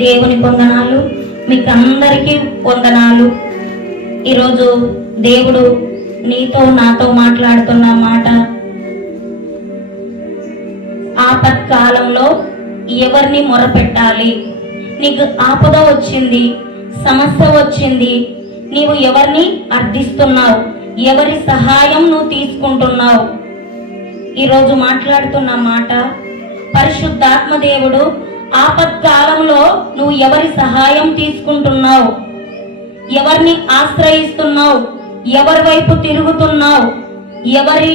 దేవుని వందనాలు, మీకు అందరికీ వందనాలు. ఈరోజు దేవుడు నీతో నాతో మాట్లాడుతున్న మాట, ఆపత్కాలంలో ఎవరిని మొరపెట్టాలి? నీకు ఆపద వచ్చింది, సమస్య వచ్చింది, నీవు ఎవరిని అర్థిస్తున్నావు? ఎవరి సహాయం నువ్వు తీసుకుంటున్నావు? ఈరోజు మాట్లాడుతున్న మాట, పరిశుద్ధాత్మ దేవుడు ఆపత్కాలంలో నువ్వు ఎవరి సహాయం తీసుకుంటున్నావు? ఎవరిని ఆశ్రయిస్తున్నావు? ఎవరి వైపు తిరుగుతున్నావు? ఎవరి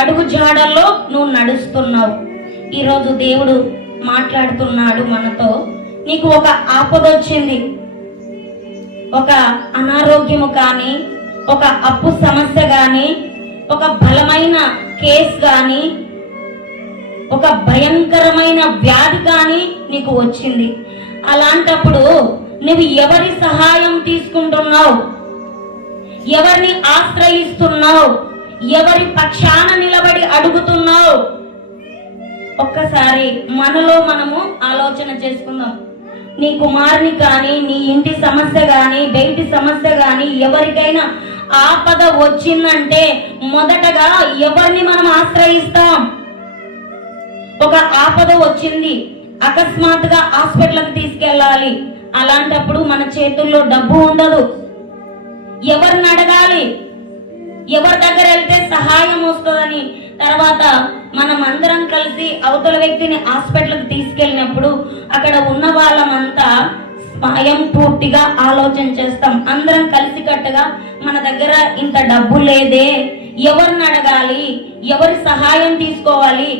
అడుగు జాడల్లో నువ్వు నడుస్తున్నావు? ఈరోజు దేవుడు మాట్లాడుతున్నాడు మనతో. నీకు ఒక ఆపద వచ్చింది, ఒక అనారోగ్యము కానీ, ఒక అప్పు సమస్య కానీ, ఒక బలమైన కేసు కానీ, ఒక భయంకరమైన వ్యాధి కానీ నీకు వచ్చింది. అలాంటప్పుడు నువ్వు ఎవరి సహాయం తీసుకుంటున్నావు? ఎవరిని ఆశ్రయిస్తున్నావు? ఎవరి పక్షాన నిలబడి అడుగుతున్నావు? ఒక్కసారి మనలో మనము ఆలోచన చేసుకుందాం. నీ కుమారుని కానీ, నీ ఇంటి సమస్య కానీ, బయటి సమస్య కానీ, ఎవరికైనా ఆపద వచ్చిందంటే మొదటగా ఎవరిని మనం ఆశ్రయిస్తాం? ఒక ఆపద వచ్చింది, అకస్మాత్తుగా హాస్పిటల్కి తీసుకెళ్ళాలి. అలాంటప్పుడు మన చేతుల్లో డబ్బు ఉండదు. ఎవరిని అడగాలి? ఎవరి దగ్గర వెళ్తే సహాయం వస్తుందని తర్వాత మనం అందరం కలిసి అవతల వ్యక్తిని హాస్పిటల్కి తీసుకెళ్ళినప్పుడు అక్కడ ఉన్న వాళ్ళమంతా స్వయం పూర్తిగా ఆలోచన చేస్తాం. అందరం కలిసికట్టుగా మన దగ్గర ఇంత డబ్బు లేదే, ఎవరిని అడగాలి, ఎవరి సహాయం తీసుకోవాలి,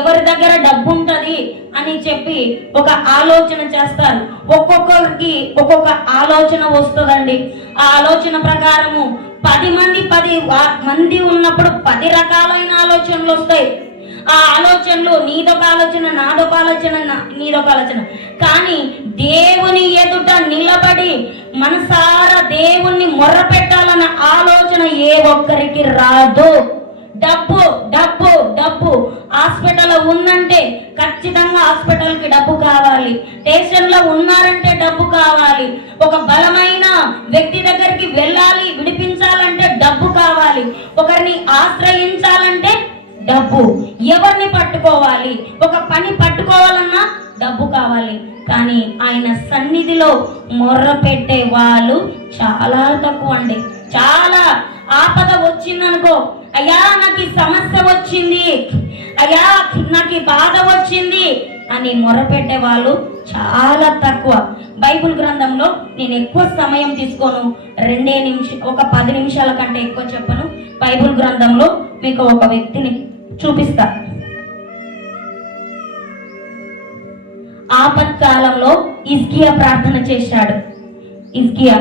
ఎవరి దగ్గర డబ్బు ఉంటది అని చెప్పి ఒక ఆలోచన చేస్తారు. ఒక్కొక్కరికి ఒక్కొక్క ఆలోచన వస్తుందండి. ఆ ఆలోచన ప్రకారము 10 మంది ఉన్నప్పుడు 10 రకాలైన ఆలోచనలు వస్తాయి. ఆ ఆలోచనలు నీదొక ఆలోచన, నాదొక ఆలోచన, నీదొక ఆలోచన. కానీ దేవుని ఎదుట నిలబడి మనసారా దేవుణ్ణి మొర్ర పెట్టాలన్న ఆలోచన ఏ ఒక్కరికి రాదు. డబ్బు డబ్బు డబ్బు. హాస్పిటల్ ఉందంటే ఖచ్చితంగా హాస్పిటల్కి డబ్బు కావాలి. స్టేషన్లో ఉన్నారంటే డబ్బు కావాలి. ఒక బలమైన వ్యక్తి దగ్గరికి వెళ్ళాలి, విడిపించాలంటే డబ్బు కావాలి. ఒకరిని ఆశ్రయించాలంటే డబ్బు. ఎవరిని పట్టుకోవాలి, ఒక పని పట్టుకోవాలన్నా డబ్బు కావాలి. కానీ ఆయన సన్నిధిలో మొర్ర పెట్టే వాళ్ళు చాలా తక్కువ అండి. చాలా ఆపద వచ్చిందనుకో, అయ్యా నాకు ఈ సమస్య వచ్చింది, అయ్యా నాకు ఈ బాధ వచ్చింది అని మొరపెట్టే వాళ్ళు చాలా తక్కువ. బైబిల్ గ్రంథంలో నేను ఎక్కువ సమయం తీసుకోను, 2 నిమిషాలు, ఒక 10 నిమిషాల కంటే ఎక్కువ చెప్పను. బైబిల్ గ్రంథంలో మీకు ఒక వ్యక్తిని చూపిస్తా. ఆపత్కాలంలో హిజ్కియా ప్రార్థన చేశాడు. హిజ్కియా,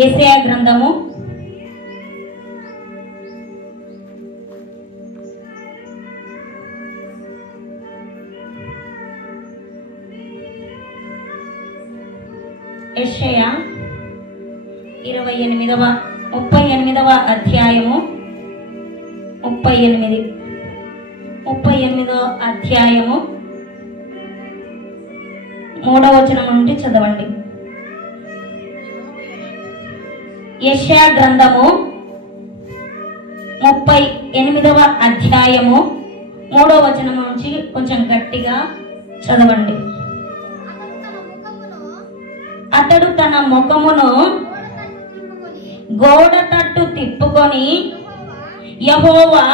యెషయా గ్రంథము 38వ అధ్యాయము 38వ అధ్యాయము 3వ వచనం నుండి చదవండి. యెషయా గ్రంథము 38వ అధ్యాయము 3వ వచనం నుంచి కొంచెం గట్టిగా చదవండి. అతడు తన ముఖమును గోడ తట్టు తిప్పుకొని యెహోవా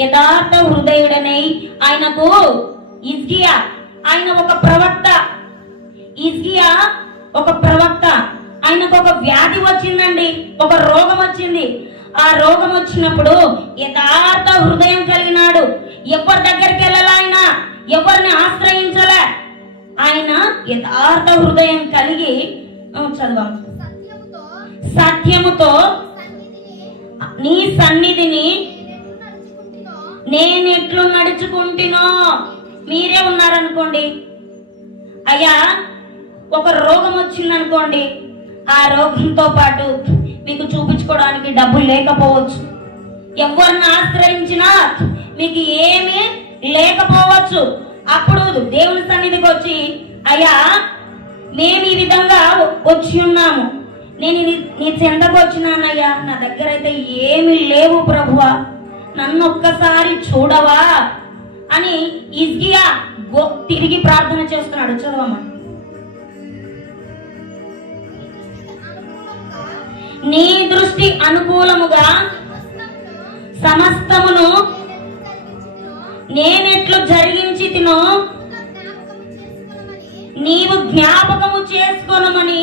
యథార్థ హృదయుడనై, ఆయనకు హిజ్కియా, ఆయన ఒక ప్రవక్త, హిజ్కియా ఒక ప్రవక్త. ఆయనకు ఒక వ్యాధి వచ్చిందండి, ఒక రోగం వచ్చింది. ఆ రోగం వచ్చినప్పుడు యథార్థ హృదయం కలిగినాడు. ఎవరి దగ్గరికి వెళ్ళాల, ఆయన ఎవరిని ఆశ్రయించలే. ఆయన యథార్థ హృదయం కలిగి చదవం. సత్యముతో నీ సన్నిధిని నేనెట్లు నడుచుకుంటునో. మీరే ఉన్నారనుకోండి, అయ్యా ఒక రోగం వచ్చిందనుకోండి, ఆ రోగంతో పాటు మీకు చూపించుకోవడానికి డబ్బులు లేకపోవచ్చు. ఎవరిని ఆశ్రయించినా మీకు ఏమీ లేకపోవచ్చు. అప్పుడు దేవుని సన్నిధికి వచ్చి, అయ్యా మేము ఈ విధంగా వచ్చి ఉన్నాము, నేను నీ చెంతకు వచ్చినానయ్యా, నా దగ్గర అయితే ఏమీ లేవు ప్రభువా, నన్ను ఒక్కసారి చూడవా అని హిజ్కియా తిరిగి ప్రార్థన చేస్తున్నాడు. చదవమ్మా. నీ దృష్టి అనుకూలముగా సమస్తమును నేనెట్లు జరిగించి తినో నీవు జ్ఞాపకము చేసుకోనమని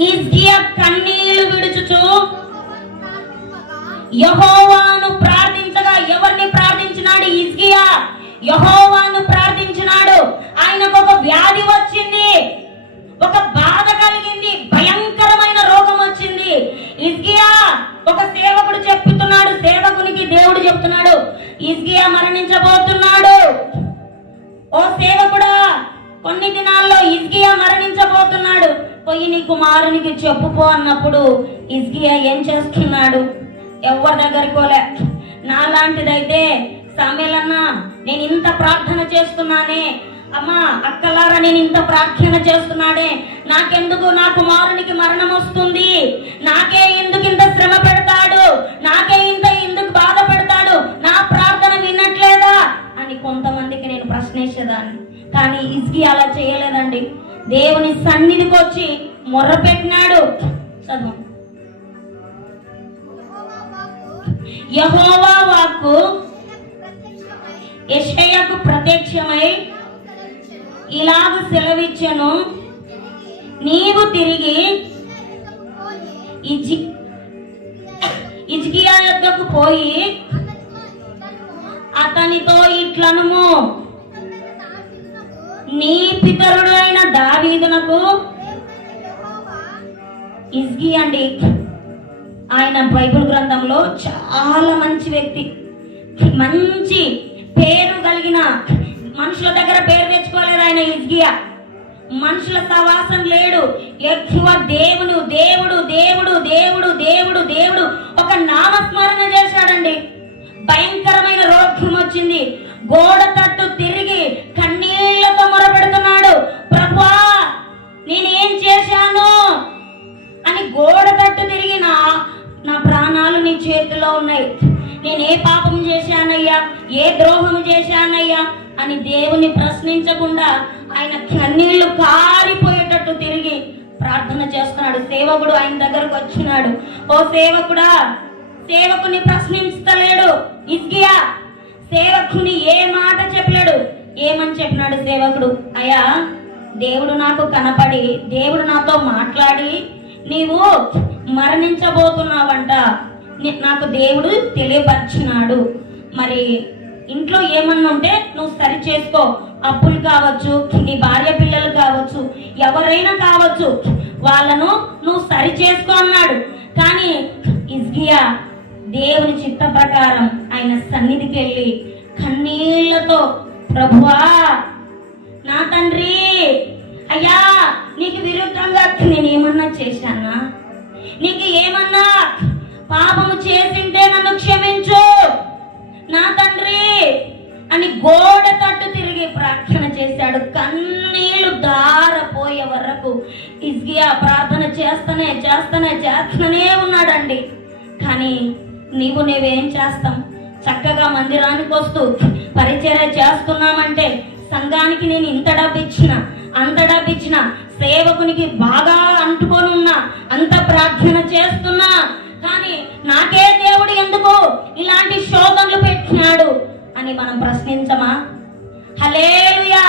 హిజ్కియా కన్నీళ్లు విడుచుచు యెహోవాను ప్రార్థించగా, ఎవరిని ప్రార్థించినాడు? హిజ్కియా యెహోవాను ప్రార్థించినాడు. ఆయనకు ఒక వ్యాధి వచ్చింది, ఒక బాధ కలిగింది, భయంకరమైన రోగం వచ్చింది. హిజ్కియా ఒక సేవకుడు చెప్తున్నాడు, సేవకునికి దేవుడు చెప్తున్నాడు, హిజ్కియా మరణించబోతున్నాడు. ఓ సేవకుడా, కొన్ని దినాల్లో హిజ్కియా మరణించబోతున్నాడు, పోయి నీ కుమారునికి చెప్పుకో అన్నప్పుడు హిజ్కియా ఏం చేస్తున్నాడు? ఎవరి దగ్గరికి పోలే. నాలాంటిదైతే సమయలన్నా నేను ఇంత ప్రార్థన చేస్తున్నానే, అమ్మా అక్కలారా నేను ఇంత ప్రార్థన చేస్తున్నానే, నాకెందుకు నా కుమారునికి మరణం వస్తుంది, నాకే ఎందుకు ఇంత శ్రమ పెడతాడు, నాకే ఇంత ఎందుకు బాధ పెడతాడు, నా ప్రార్థన వినట్లేదా అని కొంతమందికి నేను ప్రశ్నించేదాన్ని. కానీ హిజ్కియా అలా చేయలేదండి. దేవుని సన్నిధికి వచ్చి మొర్రపెట్టినాడు. చదువు. యెహోవా వాక్కు యెషయాకు ప్రత్యక్షమై ఇలాగ సెలవిచ్చెను, నీవు తిరిగి హిజ్కియా యొద్దకు పోయి అతనితో ఇట్లనుము, నీ పితరుడైన దావీదునకు. హిజ్కియా అండి, ఆయన బైబిల్ గ్రంథంలో చాలా మంచి వ్యక్తి, మంచి పేరు కలిగిన, మనుషుల దగ్గర పేరు తెచ్చుకోలేదు ఆయన. హిజ్కియా మనుషుల సవాసం లేడు, ఎక్కువ దేవుడు దేవుడు దేవుడు దేవుడు దేవుడు దేవుడు ఒక నామస్మరణ చేశాడండి. భయంకరమైన రోగం వచ్చింది, గోడ తట్టు తిరిగి కన్నీళ్లతో మొరపెడుతున్నాడు, ప్రభువా నేనేం చేశాను అని. గోడ తట్టు తిరిగి నా ప్రాణాలు నీ చేతిలో ఉన్నాయి, నేను ఏ పాపం చేశానయ్యా, ఏ ద్రోహం చేశానయ్యా అని దేవుని ప్రశ్నించకుండా ఆయన కన్నీళ్లు కారిపోయేటట్టు తిరిగి ప్రార్థన చేస్తున్నాడు. సేవకుడు ఆయన దగ్గరకు వచ్చినాడు. ఓ సేవకుడా, సేవకుని ప్రశ్నించలేడు హిజ్కియా, సేవకుని ఏ మాట చెప్పలేడు. ఏమని చెప్పినాడు సేవకుడు? అయ్యా దేవుడు నాకు కనపడి, దేవుడు నాతో మాట్లాడి, నీవు మరణించబోతున్నావంట, నాకు దేవుడు తెలియపరిచినాడు. మరి ఇంట్లో ఏమన్నా ఉంటే నువ్వు సరి చేసుకో, అప్పులు కావచ్చు, నీ భార్య పిల్లలు కావచ్చు, ఎవరైనా కావచ్చు, వాళ్ళను నువ్వు సరి చేసుకో అన్నాడు. కానీ హిజ్కియా దేవుని చిత్త ప్రకారం ఆయన సన్నిధికి వెళ్ళి కన్నీళ్లతో, ప్రభువా నా తండ్రి, అయ్యా నీకు విరుద్ధంగా నేనేమన్నా చేశానా, నీకు ఏమన్నా పాపము చేసింటే నన్ను క్షమించు నా తండ్రి అని గోడ తట్టు తిరిగి ప్రార్థన చేశాడు. కన్నీళ్లు దారపోయే వరకు హిజ్కియా ప్రార్థన చేస్తూనే ఉన్నాడండి. కానీ నువ్వేం చేస్తాం? చక్కగా మందిరానికి వస్తూ పరిచర్య చేస్తున్నామంటే, సంఘానికి నేను ఇంత డబ్బు ఇచ్చిన, అంత డబ్బు ఇచ్చిన, సేవకునికి బాగా అంటుకొని ఉన్నా, అంత ప్రార్థన చేస్తున్నా, కానీ నాకే దేవుడు ఎందుకు ఇలాంటి శోధనలు పెట్టినాడు అని మనం ప్రశ్నించమా? హల్లెలూయా!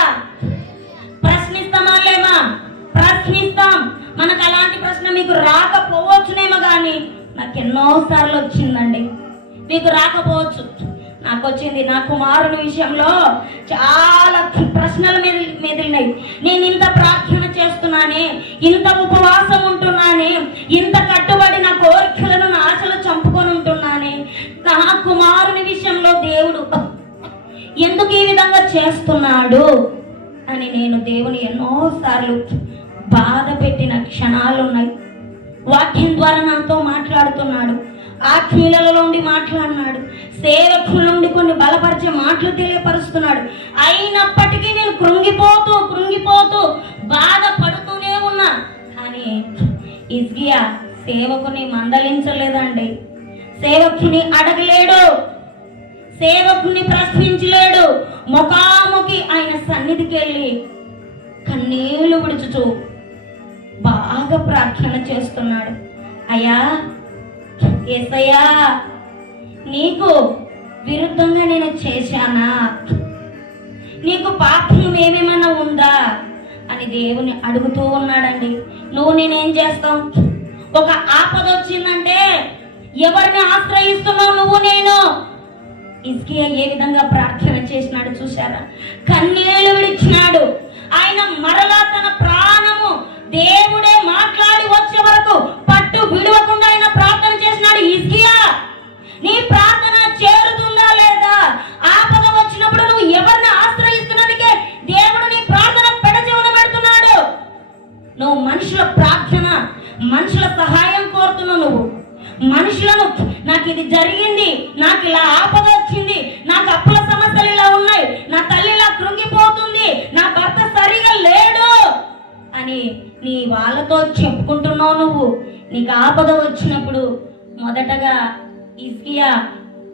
ప్రశ్నిస్తామా లేమా? ప్రశ్నిస్తాం. మనకు అలాంటి ప్రశ్న మీకు రాకపోవచ్చునేమో, కానీ నాకు ఎన్నోసార్లు వచ్చిందండి. మీకు రాకపోవచ్చు, నాకు వచ్చింది. నా కుమారుని విషయంలో చాలా ప్రశ్నలు మెదిలినాయి. నేను ఇంత ప్రార్థన చేస్తున్నానే, ఇంత ఉపవాసం ఉంటున్నానే, ఇంత కట్టుబడి నా కోరికలను, నా ఆశలు చంపుకొని ఉంటున్నానే, నా కుమారుని విషయంలో దేవుడు ఎందుకు ఈ విధంగా చేస్తున్నాడు అని నేను దేవుని ఎన్నోసార్లు బాధ పెట్టిన క్షణాలు ఉన్నాయి. వాక్యం ద్వారా నాతో మాట్లాడుతున్నాడు. ఆత్మీయులలో నుండి మాట్లాడినాడు, సేవకుల నుండి కొన్ని బలపరిచే మాటలు తెలియపరుస్తున్నాడు. అయినప్పటికీ నేను కృంగిపోతూ బాధపడుతూనే ఉన్నా. కానీ హిజ్కియా సేవకుని మందలించలేదండి, సేవకుని అడగలేడు, సేవకుని ప్రశ్నించలేడు. ముఖాముఖి ఆయన సన్నిధికి వెళ్ళి కన్నీళ్లు విడుచుతూ బాగా ప్రార్థన చేస్తున్నాడు. అయ్యా, యేసయ్యా, నీకు విరుద్ధంగా నేను చేశానా? నీకు పాపం ఏమేమన్నా ఉందా అని దేవుని అడుగుతూ ఉన్నాడండి. నువ్వు నేనేం చేస్తాం? ఒక ఆపద వచ్చిందంటే ఎవరిని ఆశ్రయిస్తున్నావు? నువ్వు నేను. హిజ్కియా ఏ విధంగా ప్రార్థన చేసినాడు చూశారా? కన్నీళ్లు విడిచినాడు. ఆయన మరలా తన ప్రాణము దేవుడే మాట్లాడి వచ్చే వరకు పట్టు విడవకుండా ఆయన ప్రార్థన చేసినాడు. హిజ్కియా, నీ ప్రార్థన చేరుతుందా లేదా? ఆపద వచ్చినప్పుడు నువ్వు ఎవరిని ఆశ్రయిస్తున్నదికే దేవుడు నీ ప్రార్థన పెడచెవిన పెడుతున్నాడు. నువ్వు మనుషుల ప్రార్థన, మనుషుల సహాయం కోరుతున్నావు. నువ్వు మనుషులను, నాకు ఇది జరిగింది, నాకు ఇలా ఆపద వచ్చింది, నాకు అప్పుల సమస్యలు ఇలా ఉన్నాయి, నా తల్లి ఇలా కృంగిపోతుంది, నా భర్త సరిగా లేడు అని నీ వాళ్ళతో చెప్పుకుంటున్నావు. నువ్వు నీకు ఆపద వచ్చినప్పుడు మొదటగా హిజ్కియా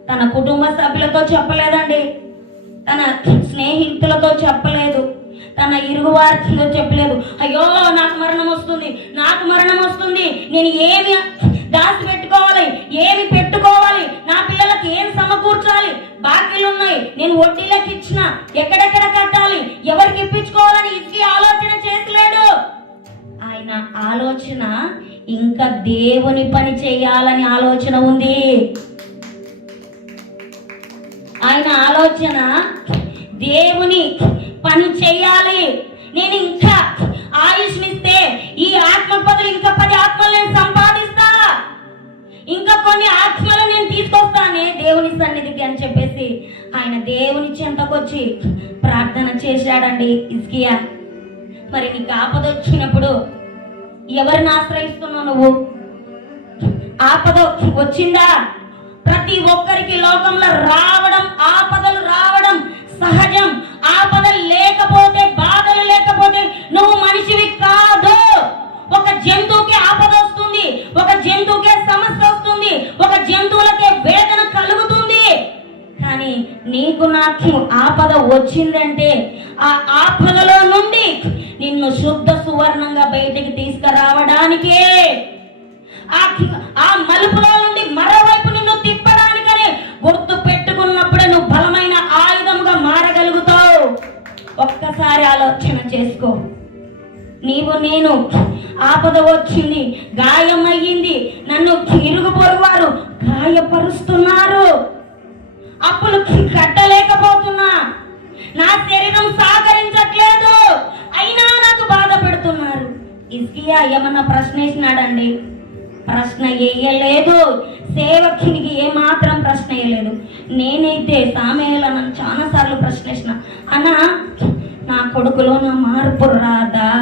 తన కుటుంబ సభ్యులతో చెప్పలేదండి, తన స్నేహితులతో చెప్పలేదు, తన ఇరుగు వారితో చెప్పలేదు. అయ్యో, నాకు మరణం వస్తుంది, నేను ఏమి దాచి పెట్టుకోవాలి, ఏమి పెట్టుకోవాలి, నా పిల్లలకి ఏం సమకూర్చాలి, బాకీలు ఉన్నాయి, నేను వడ్డీలకు ఇచ్చిన, ఎక్కడెక్కడ కట్టాలి, ఎవరికి ఇప్పించుకోవాలని హిజ్కియా ఆలోచన చేసలేడు. ఆయన ఆలోచన ఇంకా దేవుని పని చేయాలని ఆలోచన ఉంది. ఆయన ఆలోచన దేవుని పని చేయాలి. నేను ఇంకా ఆయుష్నిస్తే ఈ ఆత్మ బదులు ఇంకా 10 ఆత్మలు నేను సంపాదిస్తా, ఇంకా కొన్ని ఆత్మలు నేను తీసుకొస్తానే దేవుని సన్నిధికి అని చెప్పేసి ఆయన దేవుని చెంతకొచ్చి ప్రార్థన చేశాడండి హిజ్కియా. మరి నీకు ఆపద వచ్చినప్పుడు ఎవరిని ఆశ్రయిస్తున్నావు? నువ్వు ఆపద వచ్చిందా? ప్రతి ఒక్కరికి లోకంలో ఆపదలు రావడం సహజం. ఆపదలు లేకపోతే, బాధలు లేకపోతే నువ్వు మనిషివి కాదు. ఒక జంతువుకి ఆపద వస్తుంది, ఒక జంతువుకే సమస్య వస్తుంది, ఒక జంతువులకే వేదన కలుగుతుంది. కానీ నీకు నాకు ఆపద వచ్చిందంటే ఆ ఆపదలో నుండి నిన్ను శుద్ధ సువర్ణంగా బయటికి తీసుకురావడానికే, ఆ మలుపులో నుండి మరోవైపు నిన్ను తిప్పడానికనే గుర్తు పెట్టుకున్నప్పుడే నువ్వు బలమైన ఆయుధంగా మారగలుగుతావు. ఒక్కసారి ఆలోచన చేసుకో. నేను ఆపద వచ్చింది, గాయం అయ్యింది, నన్ను ఇరుగు పొరుగు వారు గాయపరుస్తున్నారు, అప్పులు కట్టలేకపోతున్నా, నా శరీరం సహకరించట్లేదు, అయినా నాకు బాధ పెడుతున్నారు. హిజ్కియా ఏమన్నా ప్రశ్న వేసినాడండి? ప్రశ్న వేయలేదు. సేవకునికి ఏమాత్రం ప్రశ్న వేయలేదు. నేనైతే సామెయలు నన్ను చాలా సార్లు ప్రశ్న వేసిన, అన్న నా కొడుకులో నా మార్పు రాదా,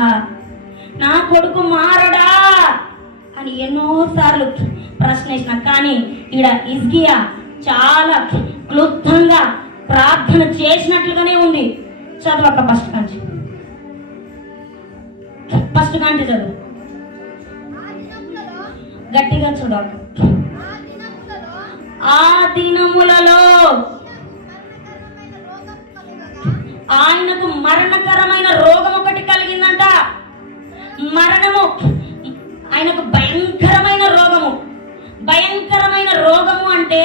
నా కొడుకు మారడా అని ఎన్నోసార్లు ప్రశ్న వేసిన. కానీ ఈడ హిజ్కియా చాలా క్లుప్తంగా ప్రార్థన చేసినట్లుగానే ఉంది. చదవక ఫస్ట్ కాంటి చదువు, గట్టిగా చదవక. ఆ దినములలో ఆయనకు మరణకరమైన రోగం ఒకటి కలిగిందంట. మరణము ఆయనకు భయంకరమైన రోగము అంటే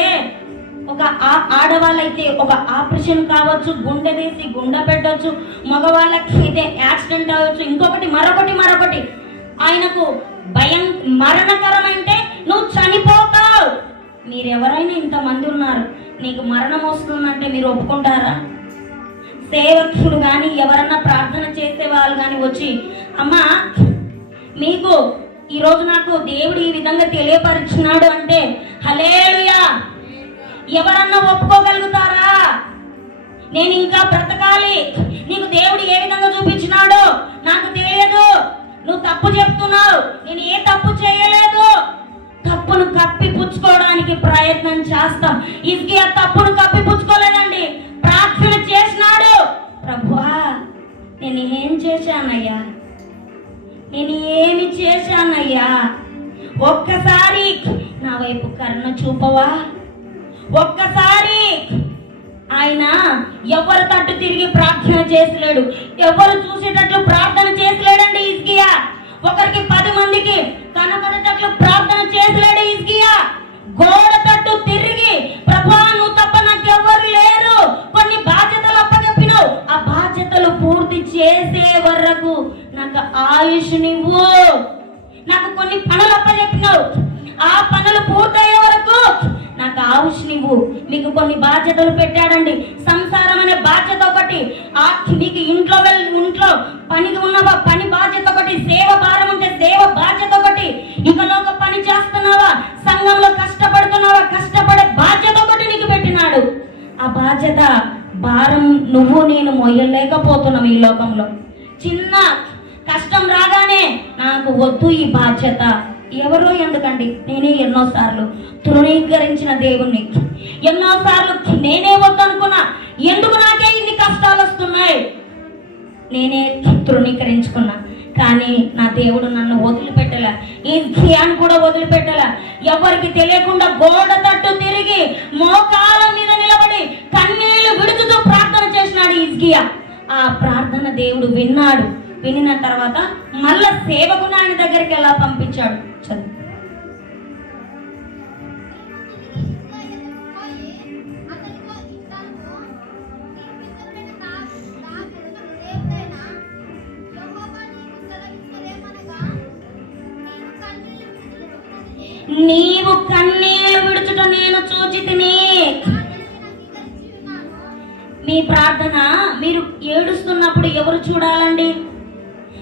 ఒక ఆడవాళ్ళైతే ఒక ఆపరేషన్ కావచ్చు, గుండె తీసి గుండె పెట్టవచ్చు, మగవాళ్ళకి అయితే యాక్సిడెంట్ అవ్వచ్చు, ఇంకొకటి మరొకటి. ఆయనకు మరణకరమంటే నువ్వు చనిపోతావు. మీరెవరైనా ఇంతమంది ఉన్నారు, నీకు మరణం వస్తుందంటే మీరు ఒప్పుకుంటారా? సేవకుడు కానీ ఎవరన్నా ప్రార్థన చేసే వాళ్ళు కానీ వచ్చి, అమ్మా మీకు ఈరోజు నాకు దేవుడు ఈ విధంగా తెలియపరిచినాడు అంటే హల్లెలూయా ఎవరన్నా ఒప్పుకోగలుగుతారా? నేను ఇంకా బ్రతకాలి, నీకు దేవుడు ఏ విధంగా చూపించినాడో నాకు తెలియదు, నువ్వు తప్పు చెప్తున్నావు, నేను ఏ తప్పు చేయలేదు, తప్పును కప్పిపుచ్చుకోవడానికి ప్రయత్నం చేస్తాం. హిజ్కియా తప్పును కప్పిపుచ్చుకోలేదండి, ప్రార్థన చేసినాడు. ప్రభువా నేను ఏం చేశానయ్యా, నేను ఏమి చేశానయ్యా, ఒక్కసారి నా వైపు కరుణ చూపవా. ఒక్కసారి ఆయన ఎవరు తట్టు తిరిగి ప్రార్థన చేసలేడు, ఎవరు చూసేటట్లు ప్రార్థన చేసలేడండి హిజ్కియా. ఒకరికి 10 మందికి కనపడేటట్లు ప్రార్థన చేసలేడు హిజ్కియా. గోడ తట్టు తిరిగి ప్రభువా నువ్వు తప్ప నాకెవ్వరు లేరు, కొన్ని బాధ్యతలు అప్పచెప్పినావు, ఆ బాధ్యతలు పూర్తి చేసే వరకు నాకు ఆయుష్ నివ్వు. నాకు కొన్ని పనులు అప్పచెప్పినావు, ఆ పనులు పూర్తయ్యే వరకు నాకు ఆయుష్ నివ్వు. మీకు కొన్ని బాధ్యతలు పెట్టాడండి, సంసారం అనే బాధ్యత ఒకటి, మీకు ఇంట్లో పనికి ఉన్న పని బాధ్యత ఒకటి, సేవ భారం ఉంటే సేవ బాధ్యత ఒకటి, ఇకలో ఒక పని చేస్తున్నావా, సంఘంలో కష్టపడుతున్నావా, కష్టపడే బాధ్యత ఒకటి నీకు పెట్టినాడు. ఆ బాధ్యత భారం నువ్వు నేను మోయలేకపోతున్నాం. ఈ లోకంలో చిన్న కష్టం రాగానే నాకు వద్దు ఈ బాధ్యత, ఎవరో ఎందుకండి, నేనే ఎన్నోసార్లు తృణీకరించిన దేవుణ్ణి, ఎన్నోసార్లు నేనే వద్దనుకున్నా, ఎందుకు నాకే ఇన్ని కష్టాలు వస్తున్నాయి, నేనే తృణీకరించుకున్నా. కానీ నా దేవుడు నన్ను వదిలిపెట్టలే, ఈ ధ్యానం కూడా వదిలిపెట్టలే. ఎవరికి తెలియకుండా గోడ తట్టు తిరిగి మోకాల మీద నిలబడి కన్నీళ్లు విడుచుతూ ప్రార్థన చేసినాడు హిజ్కియా. ఆ ప్రార్థన దేవుడు విన్నాడు. వినిన తర్వాత మళ్ళా సేవకుని ఆయన దగ్గరికి ఎలా పంపించాడు చదువు. నీవు కన్నీళ్లు విడుచుట నేను చూచితిని. మీ ప్రార్థన మీరు ఏడుస్తున్నప్పుడు ఎవరు చూడాలండి?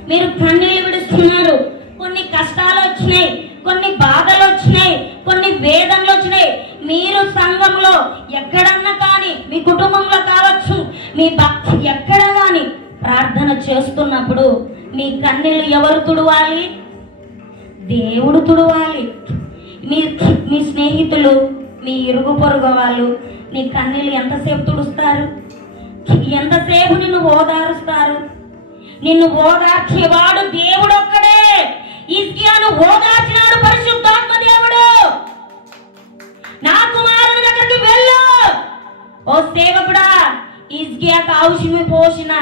మీరు కన్నీళ్లు విడుస్తున్నారు, కొన్ని కష్టాలు వచ్చినాయి, కొన్ని బాధలు వచ్చినాయి, కొన్ని వేదనలు వచ్చినాయి. మీరు సంఘంలో ఎక్కడన్నా కానీ, మీ కుటుంబంలో కావచ్చు, మీ భక్తి ఎక్కడ కానీ ప్రార్థన చేస్తున్నప్పుడు మీ కన్నీళ్లు ఎవరు తుడవాలి? దేవుడు తుడవాలి. మీ స్నేహితులు, మీ ఇరుగు పొరుగు వాళ్ళు నీ కన్నీళ్లు ఎంతసేపు తుడుస్తారు? ఎంతసేపు నిన్ను ఓదారుస్తారు? నిన్ను ఓదార్చేవాడు దేవుడు ఒక్కడే. హిజ్కియాను ఓదార్చినాడు పరిశుద్ధాత్మ దేవుడు. నా కుమారుని దగ్గరికి వెళ్ళు, ఓ సేవకుడా, హిజ్కియాకు ఔషధి పోసిన,